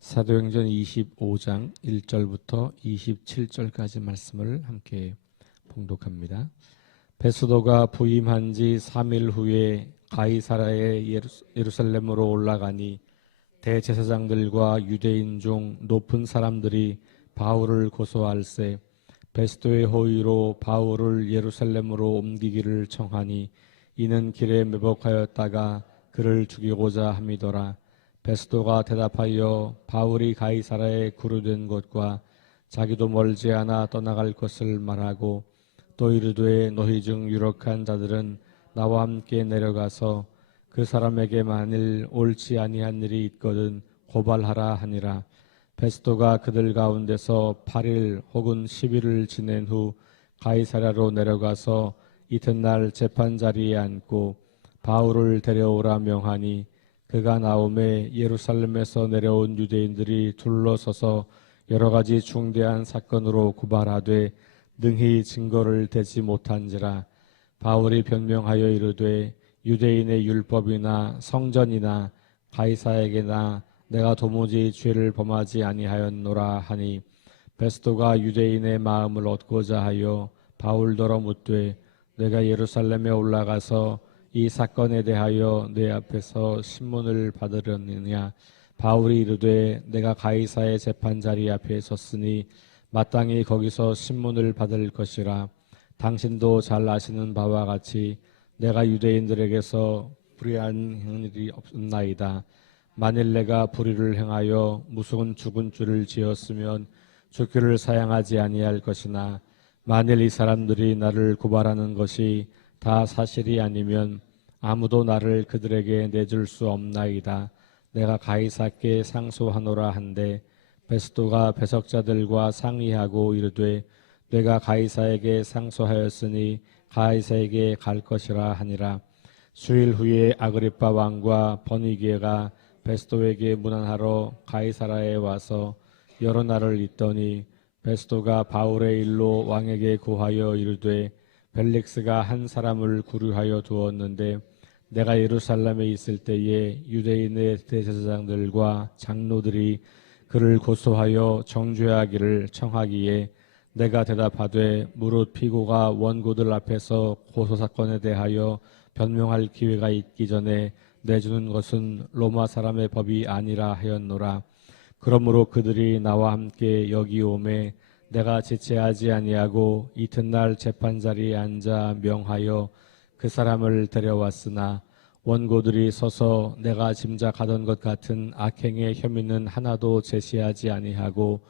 사도행전 25장 1절부터 27절까지 말씀을 함께 봉독합니다. 베스도가 부임한 지 3일 후에 가이사랴의 예루살렘으로 올라가니 대제사장들과 유대인 중 높은 사람들이 바울을 고소할세 베스도의 호의로 바울을 예루살렘으로 옮기기를 청하니 이는 길에 매복하였다가 그를 죽이고자 함이더라. 베스도가 대답하여 바울이 가이사랴에 구류된 곳과 자기도 멀지 않아 떠나갈 것을 말하고 또 이르되 너희 중 유력한 자들은 나와 함께 내려가서 그 사람에게 만일 옳지 아니한 일이 있거든 고발하라 하니라. 베스도가 그들 가운데서 8일 혹은 10일을 지낸 후 가이사랴로 내려가서 이튿날 재판 자리에 앉고 바울을 데려오라 명하니 그가 나오매 예루살렘에서 내려온 유대인들이 둘러서서 여러 가지 중대한 사건으로 고발하되 능히 증거를 대지 못한지라. 바울이 변명하여 이르되 유대인의 율법이나 성전이나 가이사에게나 내가 도무지 죄를 범하지 아니하였노라 하니 베스도가 유대인의 마음을 얻고자 하여 바울더러 묻되 내가 예루살렘에 올라가서 이 사건에 대하여 내 앞에서 신문을 받으려느냐. 바울이 이르되 내가 가이사의 재판 자리 앞에 섰으니 마땅히 거기서 신문을 받을 것이라. 당신도 잘 아시는 바와 같이 내가 유대인들에게서 불의한 일이 없나이다. 만일 내가 불의를 행하여 무슨 죽은 죄를 지었으면 죽기를 사양하지 아니할 것이나 만일 이 사람들이 나를 고발하는 것이 다 사실이 아니면 아무도 나를 그들에게 내줄 수 없나이다. 내가 가이사께 상소하노라 한데 베스도가 배석자들과 상의하고 이르되 내가 가이사에게 상소하였으니 가이사에게 갈 것이라 하니라. 수일 후에 아그리빠 왕과 버니게가 베스도에게 문안하러 가이사라에 와서 여러 날을 있더니 베스도가 바울의 일로 왕에게 고하여 이르되 벨릭스가 한 사람을 구류하여 두었는데 내가 예루살렘에 있을 때에 유대인의 대제사장들과 장로들이 그를 고소하여 정죄하기를 청하기에 내가 대답하되 무릇 피고가 원고들 앞에서 고소사건에 대하여 변명할 기회가 있기 전에 내주는 것은 로마 사람의 법이 아니라 하였노라. 그러므로 그들이 나와 함께 여기 오매 내가 지체하지 아니하고 이튿날 재판 자리에 앉아 명하여 그 사람을 데려왔으나 원고들이 서서 내가 짐작하던 것 같은 악행의 혐의는 하나도 제시하지 아니하고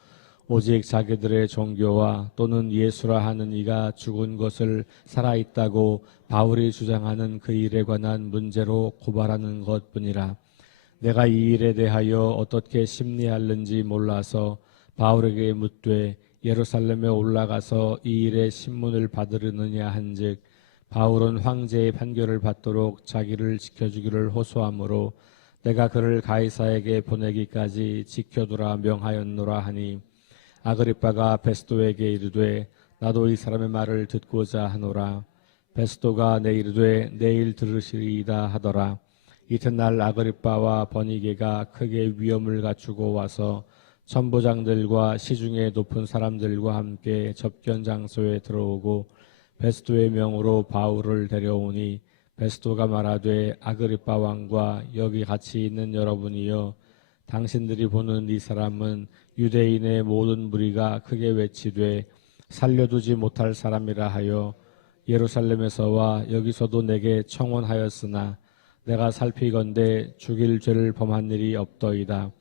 오직 자기들의 종교와 또는 예수라 하는 이가 죽은 것을 살아있다고 바울이 주장하는 그 일에 관한 문제로 고발하는 것뿐이라. 내가 이 일에 대하여 어떻게 심리하는지 몰라서 바울에게 묻되 예루살렘에 올라가서 이 일의 신문을 받으려느냐 한즉 바울은 황제의 판결을 받도록 자기를 지켜주기를 호소하므로 내가 그를 가이사에게 보내기까지 지켜두라 명하였노라 하니 아그리빠가 베스도에게 이르되 나도 이 사람의 말을 듣고자 하노라. 베스도가 내 이르되 내일 들으시리이다 하더라. 이튿날 아그리빠와 버니게가 크게 위험을 갖추고 와서 천부장들과 시중의 높은 사람들과 함께 접견 장소에 들어오고 베스도의 명으로 바울을 데려오니 베스도가 말하되 아그리빠 왕과 여기 같이 있는 여러분이여 당신들이 보는 이 사람은 유대인의 모든 무리가 크게 외치되 살려두지 못할 사람이라 하여 예루살렘에서와 여기서도 내게 청원하였으나 내가 살피건대 죽일 죄를 범한 일이 없더이다.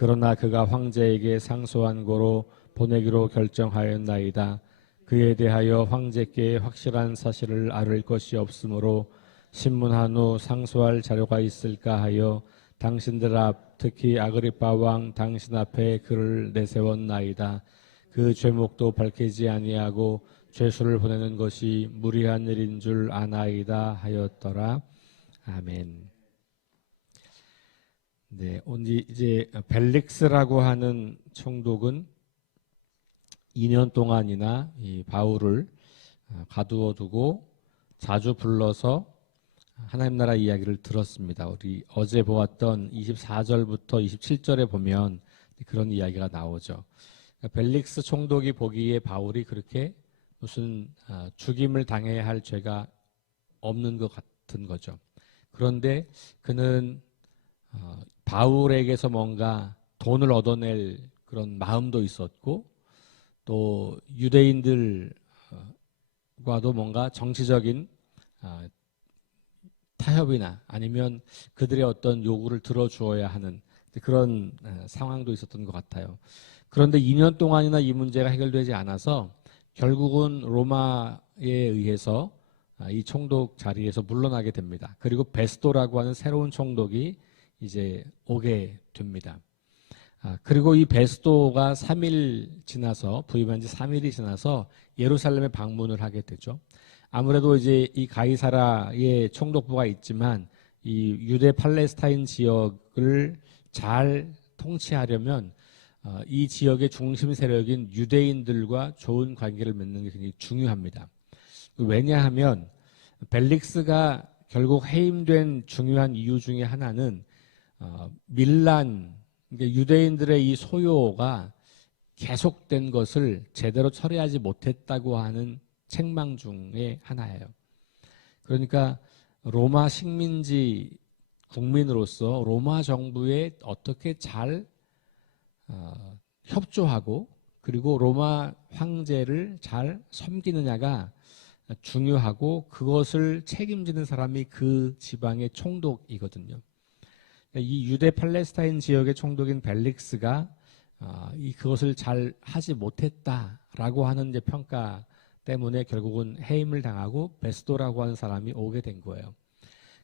그러나 그가 황제에게 상소한 고로 보내기로 결정하였나이다. 그에 대하여 황제께 확실한 사실을 아를 것이 없으므로 신문한 후 상소할 자료가 있을까 하여 당신들 앞 특히 아그리빠 왕 당신 앞에 그를 내세웠나이다. 그 죄목도 밝히지 아니하고 죄수를 보내는 것이 무리한 일인 줄 아나이다 하였더라. 아멘. 네, 오늘 이제 벨릭스라고 하는 총독은 2년 동안이나 이 바울을 가두어 두고 자주 불러서 하나님 나라 이야기를 들었습니다. 우리 어제 보았던 24절부터 27절에 보면 그런 이야기가 나오죠. 그러니까 벨릭스 총독이 보기에 바울이 그렇게 무슨 죽임을 당해야 할 죄가 없는 것 같은 거죠. 그런데 그는 바울에게서 뭔가 돈을 얻어낼 그런 마음도 있었고 또 유대인들과도 뭔가 정치적인 타협이나 아니면 그들의 어떤 요구를 들어주어야 하는 그런 상황도 있었던 것 같아요. 그런데 2년 동안이나 이 문제가 해결되지 않아서 결국은 로마에 의해서 이 총독 자리에서 물러나게 됩니다. 그리고 베스도라고 하는 새로운 총독이 이제 오게 됩니다. 그리고 이 베스도가 3일 지나서 부임한 지 3일이 지나서 예루살렘에 방문을 하게 되죠. 아무래도 이제 이 가이사라의 총독부가 있지만 이 유대 팔레스타인 지역을 잘 통치하려면 이 지역의 중심 세력인 유대인들과 좋은 관계를 맺는 게 굉장히 중요합니다. 왜냐하면 벨릭스가 결국 해임된 중요한 이유 중에 하나는 밀란, 그러니까 유대인들의 이 소요가 계속된 것을 제대로 처리하지 못했다고 하는 책망 중에 하나예요. 그러니까 로마 식민지 국민으로서 로마 정부에 어떻게 잘 협조하고 그리고 로마 황제를 잘 섬기느냐가 중요하고 그것을 책임지는 사람이 그 지방의 총독이거든요. 이 유대 팔레스타인 지역의 총독인 벨릭스가 그것을 잘 하지 못했다라고 하는 이제 평가 때문에 결국은 해임을 당하고 베스도라고 하는 사람이 오게 된 거예요.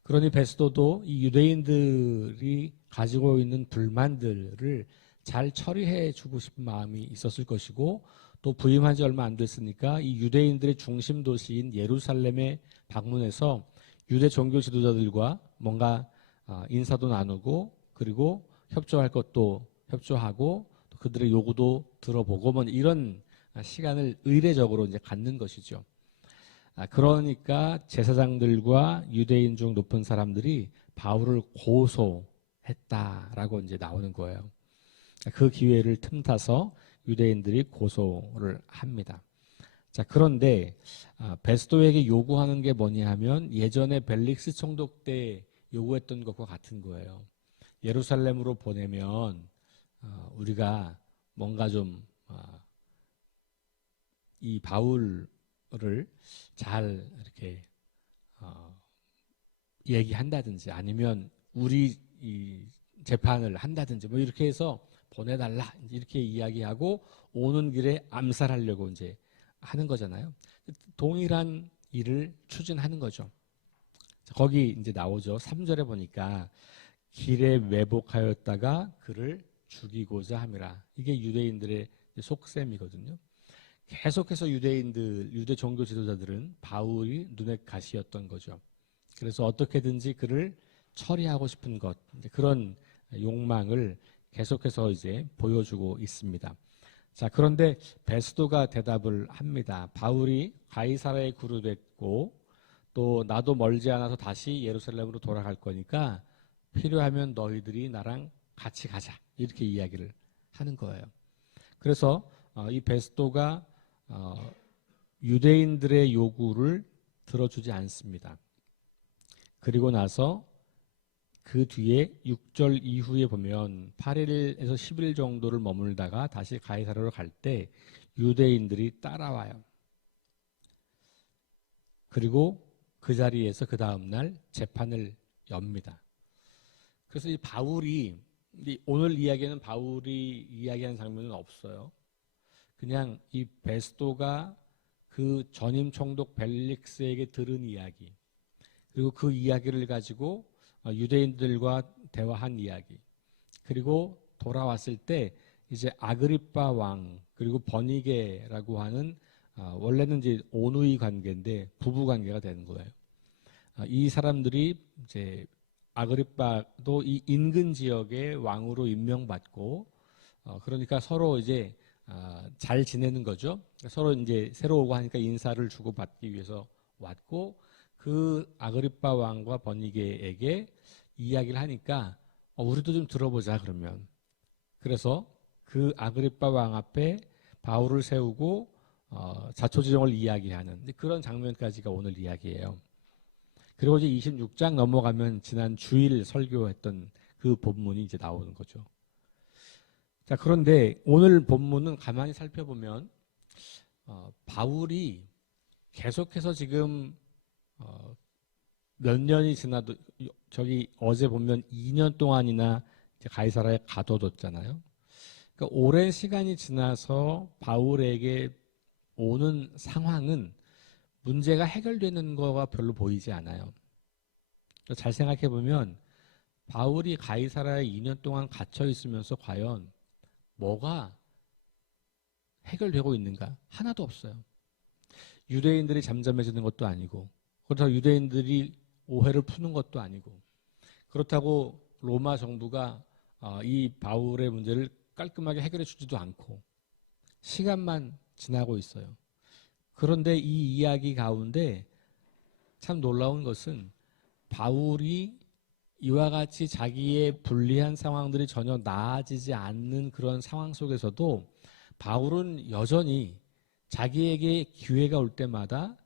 그러니 베스도도 이 유대인들이 가지고 있는 불만들을 잘 처리해 주고 싶은 마음이 있었을 것이고 또 부임한 지 얼마 안 됐으니까 이 유대인들의 중심 도시인 예루살렘에 방문해서 유대 종교 지도자들과 뭔가 인사도 나누고 그리고 협조할 것도 협조하고 또 그들의 요구도 들어보고 뭐 이런 시간을 의례적으로 이제 갖는 것이죠. 그러니까 제사장들과 유대인 중 높은 사람들이 바울을 고소했다라고 이제 나오는 거예요. 그 기회를 틈타서 유대인들이 고소를 합니다. 자, 그런데 베스도에게 요구하는 게 뭐냐 하면 예전에 벨릭스 총독 때 요구했던 것과 같은 거예요. 예루살렘으로 보내면 우리가 뭔가 좀 이 바울을 잘 이렇게 얘기한다든지 아니면 우리 이 재판을 한다든지 뭐 이렇게 해서 보내달라 이렇게 이야기하고 오는 길에 암살하려고 이제 하는 거잖아요. 동일한 일을 추진하는 거죠. 거기 이제 나오죠. 3절에 보니까 길에 매복하였다가 그를 죽이고자 함이라. 이게 유대인들의 속셈이거든요. 계속해서 유대 종교 지도자들은 바울이 눈에 가시였던 거죠. 그래서 어떻게든지 그를 처리하고 싶은 것, 그런 욕망을 계속해서 이제 보여주고 있습니다. 자, 그런데 베스도가 대답을 합니다. 바울이 가이사라에 구류됐고 또 나도 멀지 않아서 다시 예루살렘으로 돌아갈 거니까 필요하면 너희들이 나랑 같이 가자. 이렇게 이야기를 하는 거예요. 그래서 이 베스도가 유대인들의 요구를 들어주지 않습니다. 그리고 나서 그 뒤에 6절 이후에 보면 8일에서 10일 정도를 머물다가 다시 가이사라로 갈 때 유대인들이 따라와요. 그리고 그 자리에서 그 다음날 재판을 엽니다. 그래서 이 바울이 오늘 이야기는 바울이 이야기하는 장면은 없어요. 그냥 이 베스도가 그 전임 총독 벨릭스에게 들은 이야기 그리고 그 이야기를 가지고 유대인들과 대화한 이야기 그리고 돌아왔을 때 이제 아그리빠 왕 그리고 버니게라고 하는 원래는 이제 온누이 관계인데 부부 관계가 되는 거예요. 이 사람들이 이제 아그리빠도 이 인근 지역의 왕으로 임명받고 그러니까 서로 이제 잘 지내는 거죠. 서로 이제 새로 오고 하니까 인사를 주고 받기 위해서 왔고 그 아그리빠 왕과 버니게에게 이야기를 하니까 우리도 좀 들어보자 그러면 그래서 그 아그리빠 왕 앞에 바울을 세우고 자초지종을 이야기하는 그런 장면까지가 오늘 이야기예요. 그리고 이제 26장 넘어가면 지난 주일 설교했던 그 본문이 이제 나오는 거죠. 자, 그런데 오늘 본문은 가만히 살펴보면 바울이 계속해서 지금 몇 년이 지나도 저기 어제 보면 2년 동안이나 이제 가이사라에 가둬뒀잖아요. 그러니까 오랜 시간이 지나서 바울에게 오는 상황은 문제가 해결되는 거가 별로 보이지 않아요. 잘 생각해 보면 바울이 가이사라에 2년 동안 갇혀 있으면서 과연 뭐가 해결되고 있는가? 하나도 없어요. 유대인들이 잠잠해지는 것도 아니고, 그렇다고 유대인들이 오해를 푸는 것도 아니고, 그렇다고 로마 정부가 이 바울의 문제를 깔끔하게 해결해 주지도 않고 시간만 지나고 있어요. 그런데 이 이야기 가운데 참 놀라운 것은 바울이 이와 같이 자기의 불리한 상황들이 전혀 나아지지 않는 그런 상황 속에서도 바울은 여전히 자기에게 기회가 올 때마다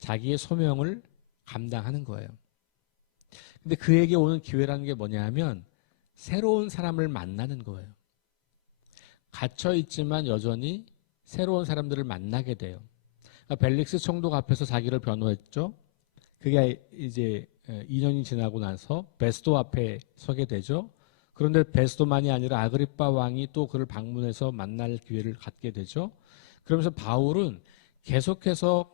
자기의 소명을 감당하는 거예요. 근데 그에게 오는 기회라는 게 뭐냐 하면 새로운 사람을 만나는 거예요. 갇혀 있지만 여전히 새로운 사람들을 만나게 돼요. 그러니까 벨릭스 총독 앞에서 자기를 변호했죠. 그게 이제 2년이 지나고 나서 베스도 앞에 서게 되죠. 그런데 베스도만이 아니라 아그리빠 왕이 또 그를 방문해서 만날 기회를 갖게 되죠. 그러면서 바울은 계속해서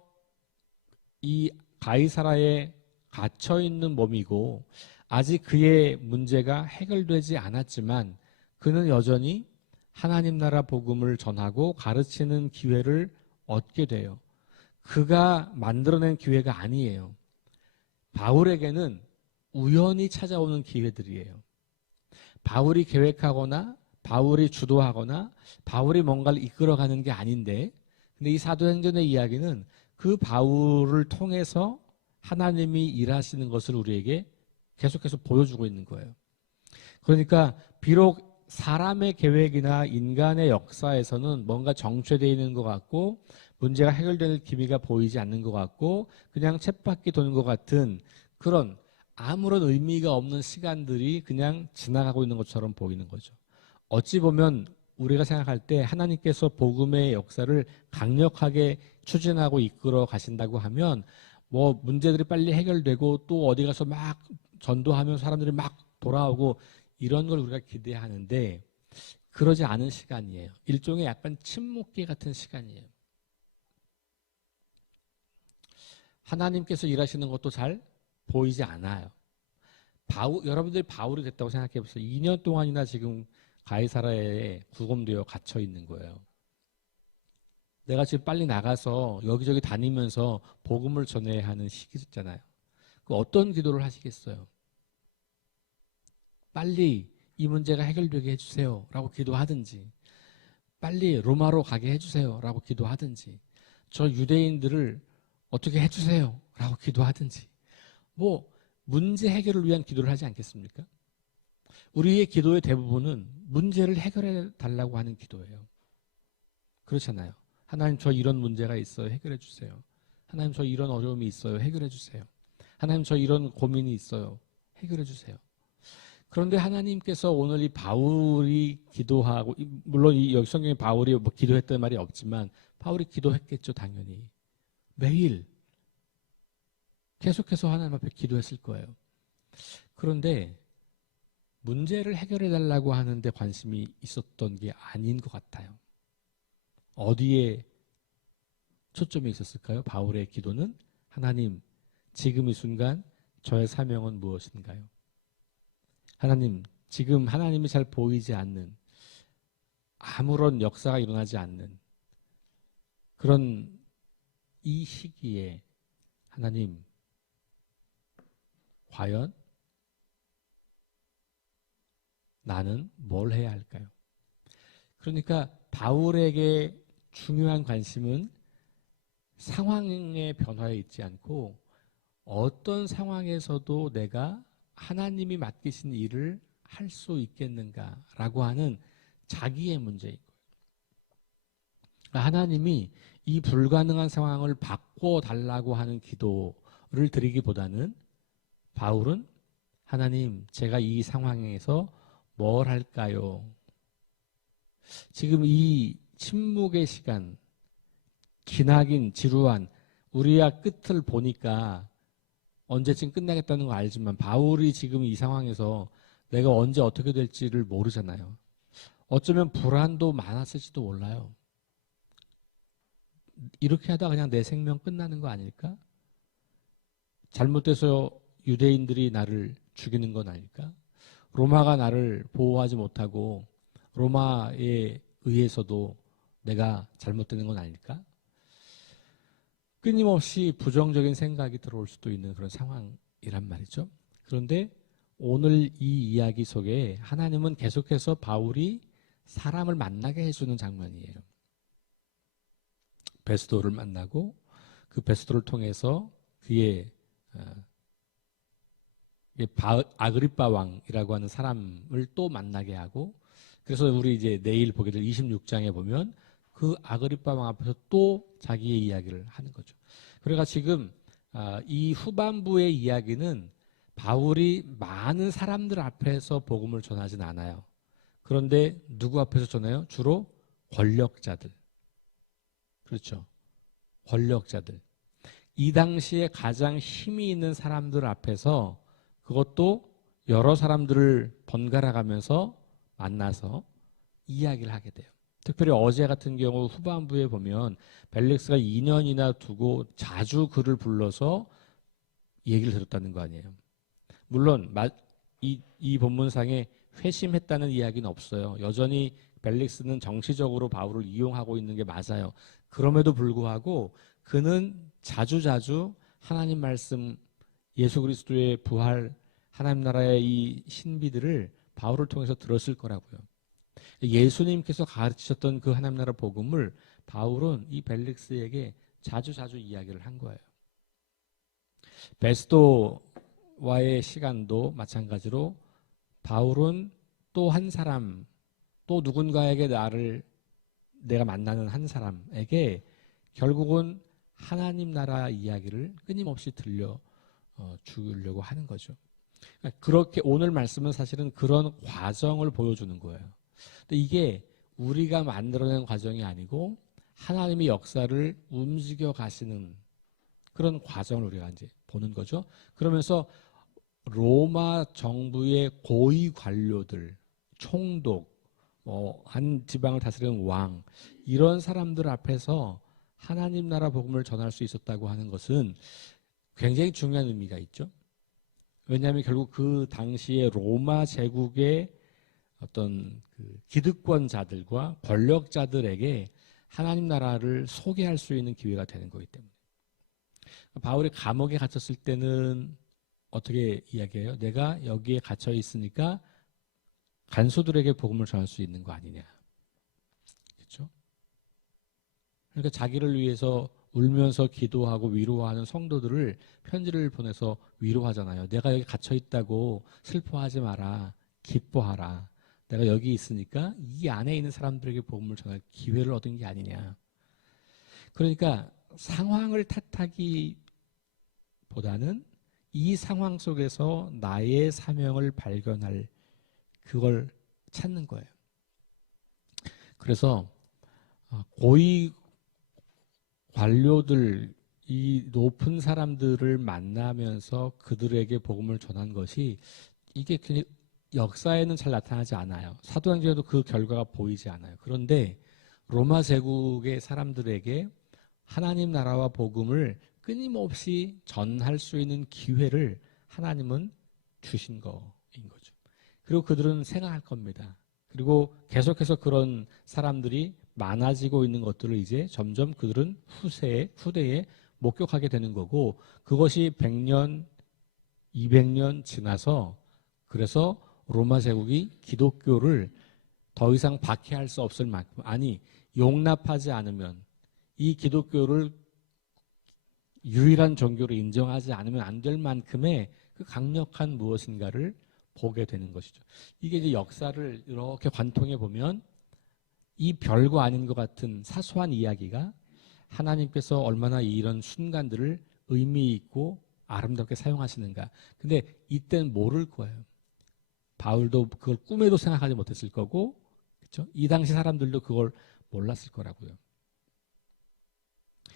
이 가이사라에 갇혀 있는 몸이고 아직 그의 문제가 해결되지 않았지만 그는 여전히 하나님 나라 복음을 전하고 가르치는 기회를 얻게 돼요. 그가 만들어낸 기회가 아니에요. 바울에게는 우연히 찾아오는 기회들이에요. 바울이 계획하거나 바울이 주도하거나 바울이 뭔가를 이끌어가는 게 아닌데, 근데 이 사도행전의 이야기는 그 바울을 통해서 하나님이 일하시는 것을 우리에게 계속해서 보여주고 있는 거예요. 그러니까 비록 사람의 계획이나 인간의 역사에서는 뭔가 정체되어 있는 것 같고 문제가 해결될 기미가 보이지 않는 것 같고 그냥 쳇바퀴 도는 것 같은 그런 아무런 의미가 없는 시간들이 그냥 지나가고 있는 것처럼 보이는 거죠. 어찌 보면 우리가 생각할 때 하나님께서 복음의 역사를 강력하게 추진하고 이끌어 가신다고 하면 뭐 문제들이 빨리 해결되고 또 어디 가서 막 전도하면 사람들이 막 돌아오고 이런 걸 우리가 기대하는데 그러지 않은 시간이에요. 일종의 약간 침묵기 같은 시간이에요. 하나님께서 일하시는 것도 잘 보이지 않아요. 여러분들이 바울이 됐다고 생각해 보세요. 2년 동안이나 지금 가이사라에 구금되어 갇혀 있는 거예요. 내가 지금 빨리 나가서 여기저기 다니면서 복음을 전해야 하는 시기잖아요. 그 어떤 기도를 하시겠어요? 빨리 이 문제가 해결되게 해주세요 라고 기도하든지 빨리 로마로 가게 해주세요 라고 기도하든지 저 유대인들을 어떻게 해주세요 라고 기도하든지 뭐 문제 해결을 위한 기도를 하지 않겠습니까? 우리의 기도의 대부분은 문제를 해결해 달라고 하는 기도예요. 그렇잖아요. 하나님 저 이런 문제가 있어요. 해결해 주세요. 하나님 저 이런 어려움이 있어요. 해결해 주세요. 하나님 저 이런 고민이 있어요. 해결해 주세요. 그런데 하나님께서 오늘 이 바울이 기도하고 물론 이 여기 성경에 바울이 뭐 기도했다는 말이 없지만 바울이 기도했겠죠. 당연히. 매일 계속해서 하나님 앞에 기도했을 거예요. 그런데 문제를 해결해 달라고 하는데 관심이 있었던 게 아닌 것 같아요. 어디에 초점이 있었을까요? 바울의 기도는 하나님, 지금 이 순간 저의 사명은 무엇인가요? 하나님, 지금 하나님이 잘 보이지 않는 아무런 역사가 일어나지 않는 그런 이 시기에 하나님, 과연 나는 뭘 해야 할까요? 그러니까 바울에게 중요한 관심은 상황의 변화에 있지 않고 어떤 상황에서도 내가 하나님이 맡기신 일을 할 수 있겠는가라고 하는 자기의 문제인 거예요. 그러니까 하나님이 이 불가능한 상황을 바꿔달라고 하는 기도를 드리기보다는 바울은 하나님, 제가 이 상황에서 뭘 할까요? 지금 이 침묵의 시간, 기나긴 지루한 우리야 끝을 보니까 언제쯤 끝나겠다는 거 알지만 바울이 지금 이 상황에서 내가 언제 어떻게 될지를 모르잖아요. 어쩌면 불안도 많았을지도 몰라요. 이렇게 하다 그냥 내 생명 끝나는 거 아닐까? 잘못돼서 유대인들이 나를 죽이는 건 아닐까? 로마가 나를 보호하지 못하고 로마에 의해서도 내가 잘못되는 건 아닐까? 끊임없이 부정적인 생각이 들어올 수도 있는 그런 상황이란 말이죠. 그런데 오늘 이 이야기 속에 하나님은 계속해서 바울이 사람을 만나게 해주는 장면이에요. 베스도를 만나고 그 베스도를 통해서 그의 아그리빠 왕이라고 하는 사람을 또 만나게 하고, 그래서 우리 이제 내일 보게 될 26장에 보면 그 아그리빠 왕 앞에서 또 자기의 이야기를 하는 거죠. 그러니까 지금 이 후반부의 이야기는 바울이 많은 사람들 앞에서 복음을 전하진 않아요. 그런데 누구 앞에서 전해요? 주로 권력자들. 그렇죠. 권력자들. 이 당시에 가장 힘이 있는 사람들 앞에서, 그것도 여러 사람들을 번갈아 가면서 만나서 이야기를 하게 돼요. 특별히 어제 같은 경우 후반부에 보면 벨릭스가 2년이나 두고 자주 그를 불러서 얘기를 들었다는 거 아니에요. 물론 이 본문상에 회심했다는 이야기는 없어요. 여전히 벨릭스는 정치적으로 바울을 이용하고 있는 게 맞아요. 그럼에도 불구하고 그는 자주자주 하나님 말씀, 예수 그리스도의 부활, 하나님 나라의 이 신비들을 바울을 통해서 들었을 거라고요. 예수님께서 가르치셨던 그 하나님 나라 복음을 바울은 이 벨릭스에게 자주자주 이야기를 한 거예요. 베스도와의 시간도 마찬가지로 바울은 또 한 사람, 또 누군가에게 내가 만나는 한 사람에게 결국은 하나님 나라 이야기를 끊임없이 들려 주려고 하는 거죠. 그렇게 오늘 말씀은 사실은 그런 과정을 보여주는 거예요. 근데 이게 우리가 만들어낸 과정이 아니고 하나님의 역사를 움직여 가시는 그런 과정을 우리가 이제 보는 거죠. 그러면서 로마 정부의 고위 관료들, 총독, 한 지방을 다스리는 왕, 이런 사람들 앞에서 하나님 나라 복음을 전할 수 있었다고 하는 것은 굉장히 중요한 의미가 있죠. 왜냐하면 결국 그 당시에 로마 제국의 어떤 그 기득권자들과 권력자들에게 하나님 나라를 소개할 수 있는 기회가 되는 거기 때문에. 바울이 감옥에 갇혔을 때는 어떻게 이야기해요? 내가 여기에 갇혀 있으니까 간수들에게 복음을 전할 수 있는 거 아니냐. 그렇죠? 그러니까 자기를 위해서 울면서 기도하고 위로하는 성도들을 편지를 보내서 위로하잖아요. 내가 여기 갇혀 있다고 슬퍼하지 마라. 기뻐하라. 내가 여기 있으니까 이 안에 있는 사람들에게 복음을 전할 기회를 얻은 게 아니냐. 그러니까 상황을 탓하기보다는 이 상황 속에서 나의 사명을 발견할 그걸 찾는 거예요. 그래서 고위 관료들, 이 높은 사람들을 만나면서 그들에게 복음을 전한 것이 이게 그냥 역사에는 잘 나타나지 않아요. 사도행전에도 그 결과가 보이지 않아요. 그런데 로마 제국의 사람들에게 하나님 나라와 복음을 끊임없이 전할 수 있는 기회를 하나님은 주신 거인 거죠. 그리고 그들은 생각할 겁니다. 그리고 계속해서 그런 사람들이 많아지고 있는 것들을 이제 점점 그들은 후대에 목격하게 되는 거고, 그것이 100년, 200년 지나서 그래서 로마 제국이 기독교를 더 이상 박해할 수 없을 만큼, 아니 용납하지 않으면, 이 기독교를 유일한 종교로 인정하지 않으면 안 될 만큼의 그 강력한 무엇인가를 보게 되는 것이죠. 이게 이제 역사를 이렇게 관통해 보면 이 별거 아닌 것 같은 사소한 이야기가 하나님께서 얼마나 이런 순간들을 의미 있고 아름답게 사용하시는가. 근데 이때는 모를 거예요. 바울도 그걸 꿈에도 생각하지 못했을 거고, 그렇죠? 이 당시 사람들도 그걸 몰랐을 거라고요.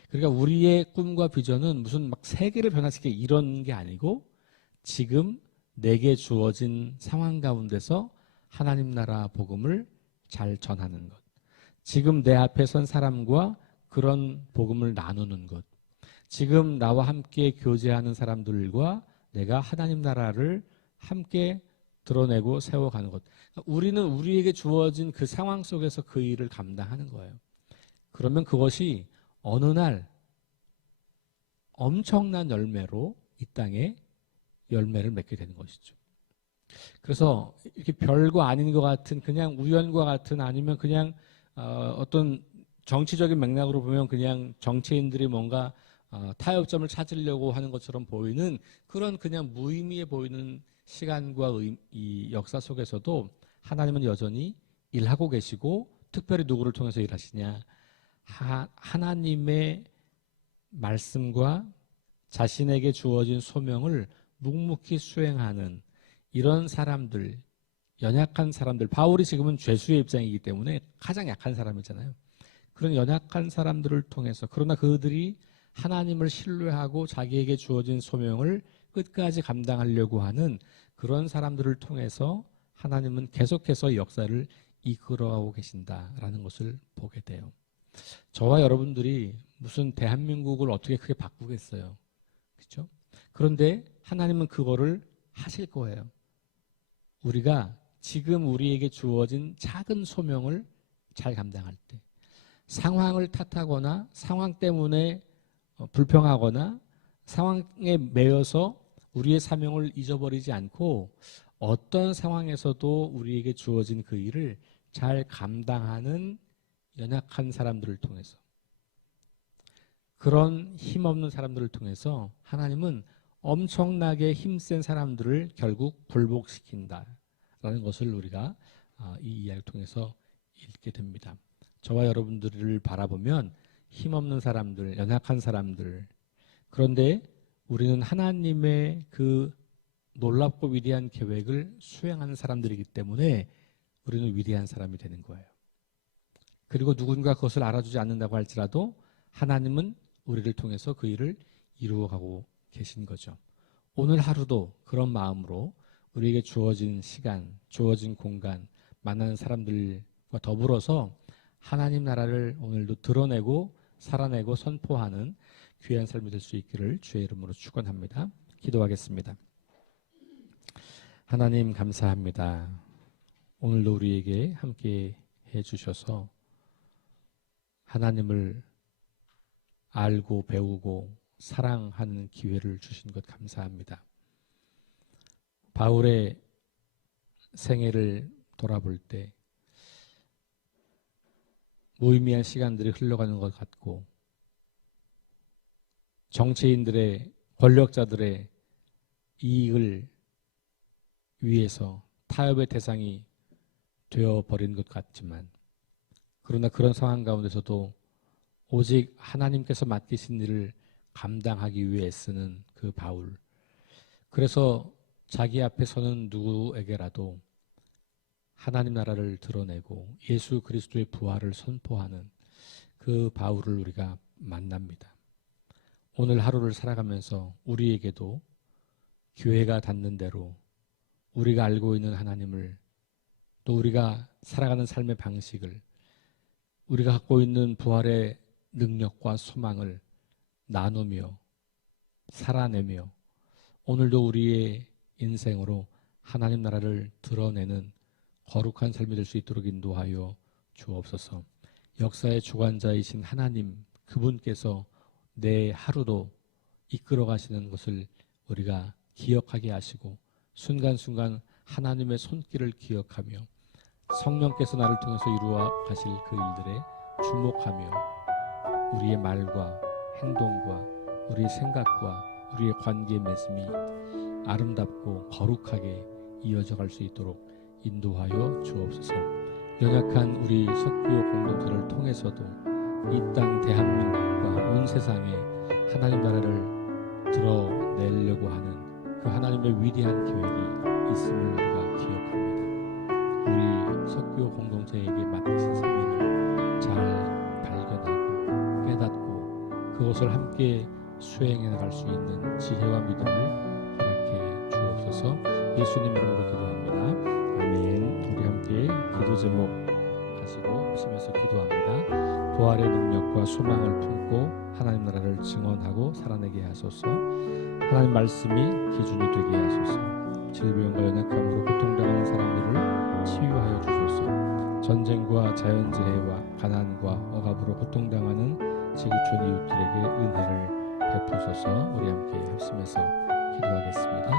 그러니까 우리의 꿈과 비전은 무슨 막 세계를 변화시키게 이런 게 아니고 지금 내게 주어진 상황 가운데서 하나님 나라 복음을 잘 전하는 것. 지금 내 앞에 선 사람과 그런 복음을 나누는 것. 지금 나와 함께 교제하는 사람들과 내가 하나님 나라를 함께 드러내고 세워가는 것. 우리는 우리에게 주어진 그 상황 속에서 그 일을 감당하는 거예요. 그러면 그것이 어느 날 엄청난 열매로 이 땅에 열매를 맺게 되는 것이죠. 그래서 이렇게 별거 아닌 것 같은 그냥 우연과 같은 아니면 그냥 어떤 정치적인 맥락으로 보면 그냥 정치인들이 뭔가 타협점을 찾으려고 하는 것처럼 보이는 그런 그냥 무의미해 보이는 시간과 이 역사 속에서도 하나님은 여전히 일하고 계시고 특별히 누구를 통해서 일하시냐. 하나님의 말씀과 자신에게 주어진 소명을 묵묵히 수행하는 이런 사람들, 연약한 사람들, 바울이 지금은 죄수의 입장이기 때문에 가장 약한 사람이잖아요. 그런 연약한 사람들을 통해서 그러나 그들이 하나님을 신뢰하고 자기에게 주어진 소명을 끝까지 감당하려고 하는 그런 사람들을 통해서 하나님은 계속해서 역사를 이끌어가고 계신다라는 것을 보게 돼요. 저와 여러분들이 무슨 대한민국을 어떻게 크게 바꾸겠어요. 그렇죠? 그런데 하나님은 그거를 하실 거예요. 우리가 지금 우리에게 주어진 작은 소명을 잘 감당할 때 상황을 탓하거나 상황 때문에 불평하거나 상황에 매여서 우리의 사명을 잊어버리지 않고 어떤 상황에서도 우리에게 주어진 그 일을 잘 감당하는 연약한 사람들을 통해서 그런 힘없는 사람들을 통해서 하나님은 엄청나게 힘센 사람들을 결국 굴복시킨다라는 것을 우리가 이 이야기를 통해서 읽게 됩니다. 저와 여러분들을 바라보면 힘없는 사람들, 연약한 사람들, 그런데 우리는 하나님의 그 놀랍고 위대한 계획을 수행하는 사람들이기 때문에 우리는 위대한 사람이 되는 거예요. 그리고 누군가 그것을 알아주지 않는다고 할지라도 하나님은 우리를 통해서 그 일을 이루어가고 계신 거죠. 오늘 하루도 그런 마음으로 우리에게 주어진 시간, 주어진 공간, 만나는 사람들과 더불어서 하나님 나라를 오늘도 드러내고 살아내고 선포하는 귀한 삶이 될 수 있기를 주의 이름으로 축원합니다. 기도하겠습니다. 하나님 감사합니다. 오늘도 우리에게 함께 해주셔서 하나님을 알고 배우고 사랑하는 기회를 주신 것 감사합니다. 바울의 생애를 돌아볼 때 무의미한 시간들이 흘러가는 것 같고 정치인들의 권력자들의 이익을 위해서 타협의 대상이 되어버린 것 같지만 그러나 그런 상황 가운데서도 오직 하나님께서 맡기신 일을 감당하기 위해 쓰는 그 바울. 그래서 자기 앞에 서는 누구에게라도 하나님 나라를 드러내고 예수 그리스도의 부활을 선포하는 그 바울을 우리가 만납니다. 오늘 하루를 살아가면서 우리에게도 교회가 닿는 대로 우리가 알고 있는 하나님을 또 우리가 살아가는 삶의 방식을 우리가 갖고 있는 부활의 능력과 소망을 나누며 살아내며 오늘도 우리의 인생으로 하나님 나라를 드러내는 거룩한 삶이 될 수 있도록 인도하여 주옵소서. 역사의 주관자이신 하나님 그분께서 내 하루도 이끌어 가시는 것을 우리가 기억하게 하시고 순간순간 하나님의 손길을 기억하며 성령께서 나를 통해서 이루어 가실 그 일들에 주목하며 우리의 말과 행동과 우리의 생각과 우리의 관계의 맺음이 아름답고 거룩하게 이어져 갈 수 있도록 인도하여 주옵소서. 연약한 우리 석교 공동체를 통해서도 이 땅 대한민국과 온 세상에 하나님 나라를 드러내려고 하는 그 하나님의 위대한 계획이 있음을 우리가 기억합니다. 우리 석교 공동체에게 맡기신 사명을 잘 발견하고 깨닫고 그것을 함께 수행해 나갈 수 있는 지혜와 믿음을 허락해 주옵소서. 예수님 이름으로 기도합니다. 아멘. 우리 함께 기도 제목 가지고 웃으면서 기도합니다. 부활의 능력과 소망을 품고 하나님 나라를 증언하고 살아내게 하소서. 하나님 말씀이 기준이 되게 하소서. 질병과 연약함으로 고통당하는 사람들을 치유하여 주소서. 전쟁과 자연재해와 가난과 억압으로 고통당하는 지구촌 이웃들에게 은혜를 베푸소서. 우리 함께 합심해서 기도하겠습니다.